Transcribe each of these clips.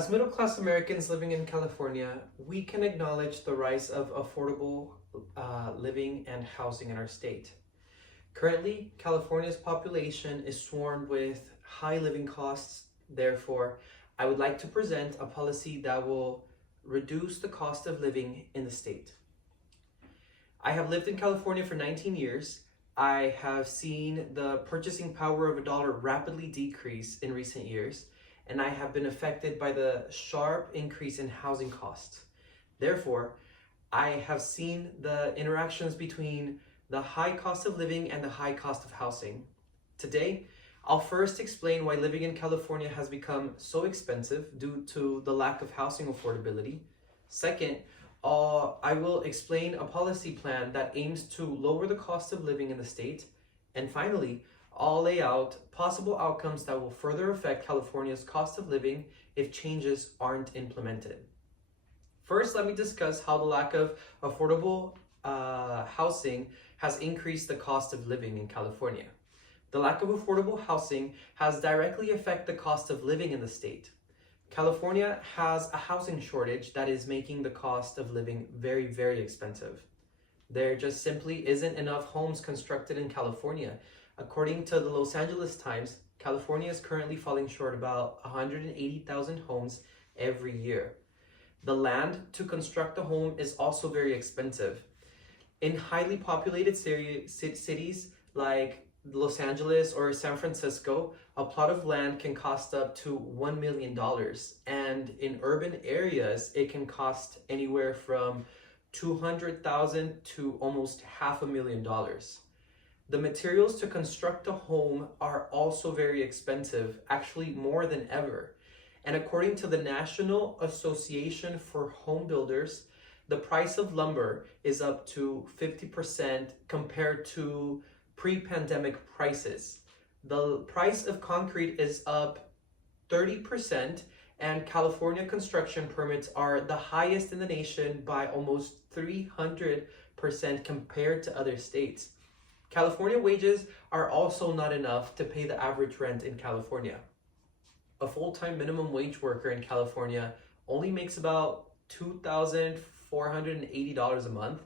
As middle-class Americans living in California, we can acknowledge the rise of affordable living and housing in our state. Currently, California's population is swarmed with high living costs. Therefore, I would like to present a policy that will reduce the cost of living in the state. I have lived in California for 19 years. I have seen the purchasing power of a dollar rapidly decrease in recent years, and I have been affected by the sharp increase in housing costs. Therefore, I have seen the interactions between the high cost of living and the high cost of housing. Today, I'll first explain why living in California has become so expensive due to the lack of housing affordability. Second, I will explain a policy plan that aims to lower the cost of living in the state. And finally, I'll lay out possible outcomes that will further affect California's cost of living if changes aren't implemented. First, let me discuss how the lack of affordable housing has increased the cost of living in California. The lack of affordable housing has directly affected the cost of living in the state. California has a housing shortage that is making the cost of living very, very expensive. There just simply isn't enough homes constructed in California. According to the Los Angeles Times, California is currently falling short about 180,000 homes every year. The land to construct a home is also very expensive. In highly populated cities like Los Angeles or San Francisco, a plot of land can cost up to $1 million. And in urban areas, it can cost anywhere from $200,000 to almost $500,000. The materials to construct a home are also very expensive, actually more than ever. And according to the National Association for Home Builders, the price of lumber is up to 50% compared to pre-pandemic prices. The price of concrete is up 30%, and California construction permits are the highest in the nation by almost 300% compared to other states. California wages are also not enough to pay the average rent in California. A full-time minimum wage worker in California only makes about $2,480 a month.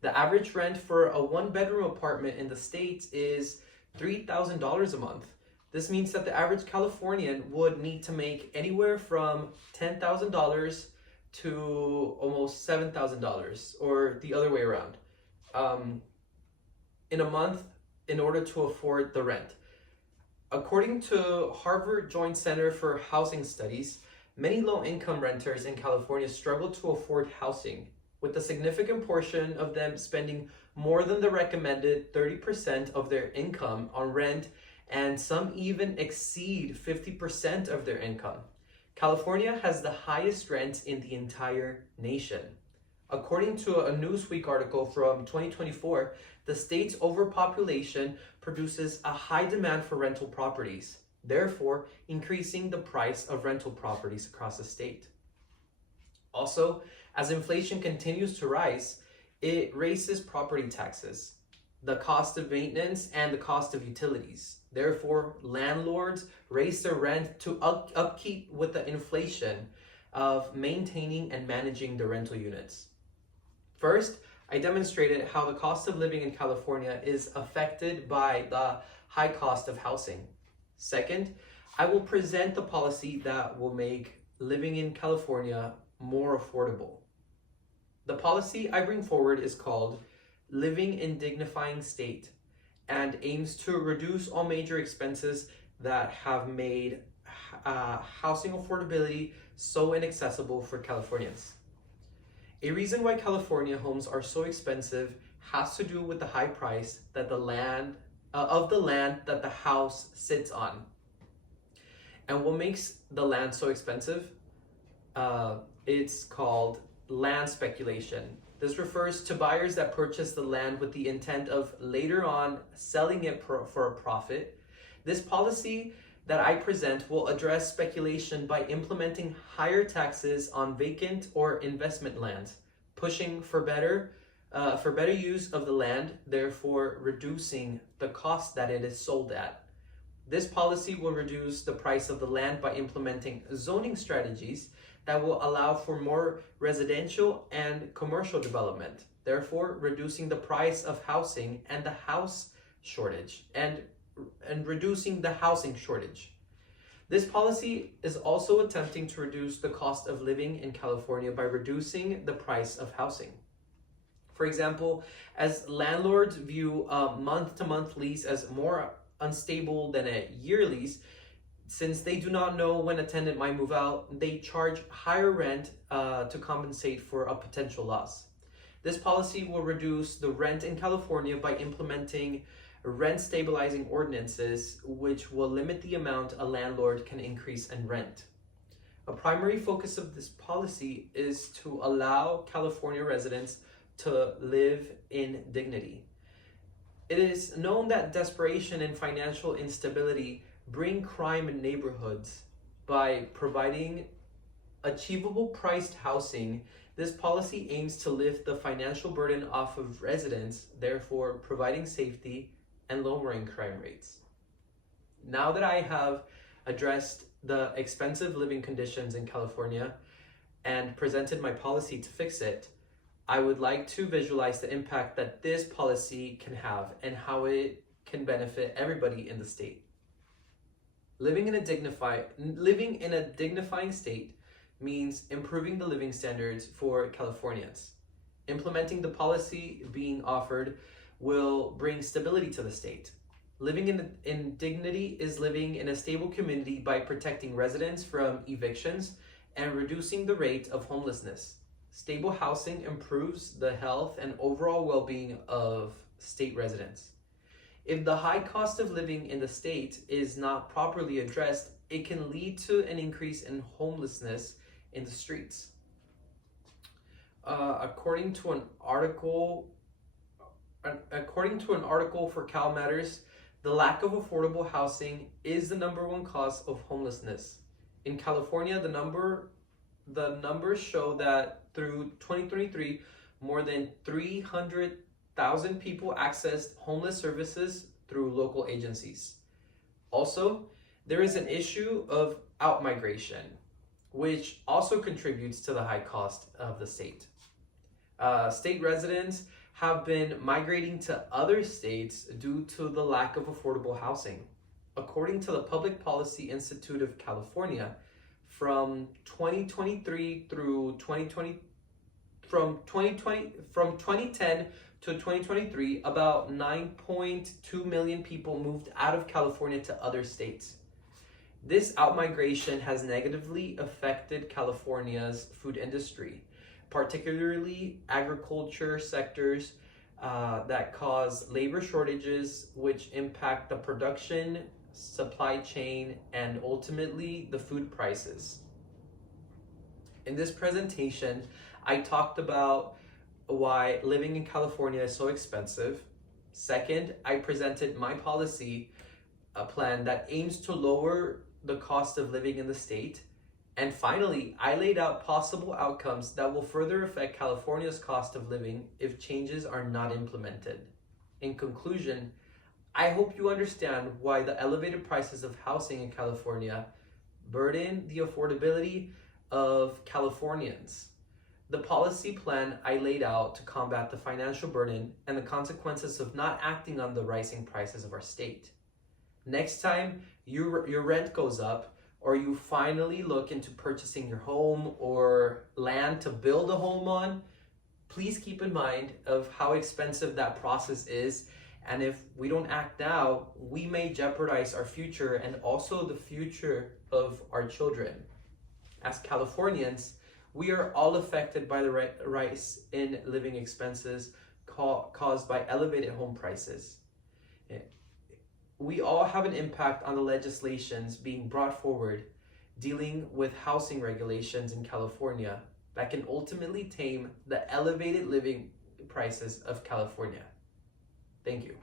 The average rent for a one-bedroom apartment in the States is $3,000 a month. This means that the average Californian would need to make anywhere from $10,000 to almost $7,000, or the other way around, in a month in order to afford the rent. According to Harvard Joint Center for Housing Studies, many low-income renters in California struggle to afford housing, with a significant portion of them spending more than the recommended 30% of their income on rent, and some even exceed 50% of their income. California has the highest rents in the entire nation. According to a Newsweek article from 2024, the state's overpopulation produces a high demand for rental properties, therefore increasing the price of rental properties across the state. Also, as inflation continues to rise, it raises property taxes, the cost of maintenance, and the cost of utilities. Therefore, landlords raise their rent to upkeep with the inflation of maintaining and managing the rental units. First, I demonstrated how the cost of living in California is affected by the high cost of housing. Second, I will present the policy that will make living in California more affordable. The policy I bring forward is called Living in Dignifying State and aims to reduce all major expenses that have made housing affordability so inaccessible for Californians. A reason why California homes are so expensive has to do with the high price that the land that the house sits on. And what makes the land so expensive? It's called land speculation. This refers to buyers that purchase the land with the intent of later on selling it for a profit. This policy that I present will address speculation by implementing higher taxes on vacant or investment lands, pushing for better use of the land, therefore reducing the cost that it is sold at. This policy will reduce the price of the land by implementing zoning strategies that will allow for more residential and commercial development, therefore reducing the price of housing and the house shortage and reducing the housing shortage. This policy is also attempting to reduce the cost of living in California by reducing the price of housing. For example, as landlords view a month-to-month lease as more unstable than a year lease, since they do not know when a tenant might move out, they charge higher rent to compensate for a potential loss. This policy will reduce the rent in California by implementing rent stabilizing ordinances, which will limit the amount a landlord can increase in rent. A primary focus of this policy is to allow California residents to live in dignity. It is known that desperation and financial instability bring crime in neighborhoods. By providing achievable priced housing, this policy aims to lift the financial burden off of residents, therefore providing safety and lowering crime rates. Now that I have addressed the expensive living conditions in California and presented my policy to fix it, I would like to visualize the impact that this policy can have and how it can benefit everybody in the state. Living in a dignifying state means improving the living standards for Californians. Implementing the policy being offered will bring stability to the state. Living in dignity is living in a stable community by protecting residents from evictions and reducing the rate of homelessness. Stable housing improves the health and overall well-being of state residents. If the high cost of living in the state is not properly addressed, it can lead to an increase in homelessness in the streets. According to an article for Cal Matters, the lack of affordable housing is the #1 cause of homelessness. In California, the numbers show that through 2023, more than 300,000 people accessed homeless services through local agencies. Also, there is an issue of outmigration, which also contributes to the high cost of the state. State residents have been migrating to other states due to the lack of affordable housing. According to the Public Policy Institute of California, from 2010 to 2023, about 9.2 million people moved out of California to other states. This outmigration has negatively affected California's food industry, particularly agriculture sectors that cause labor shortages, which impact the production, supply chain, and ultimately the food prices. In this presentation, I talked about why living in California is so expensive. Second, I presented my policy plan that aims to lower the cost of living in the state. And finally, I laid out possible outcomes that will further affect California's cost of living if changes are not implemented. In conclusion, I hope you understand why the elevated prices of housing in California burden the affordability of Californians. The policy plan I laid out to combat the financial burden and the consequences of not acting on the rising prices of our state. Next time your rent goes up, or you finally look into purchasing your home or land to build a home on, please keep in mind of how expensive that process is. And if we don't act now, we may jeopardize our future and also the future of our children. As Californians, we are all affected by the rise in living expenses caused by elevated home prices. We all have an impact on the legislations being brought forward dealing with housing regulations in California that can ultimately tame the elevated living prices of California. Thank you.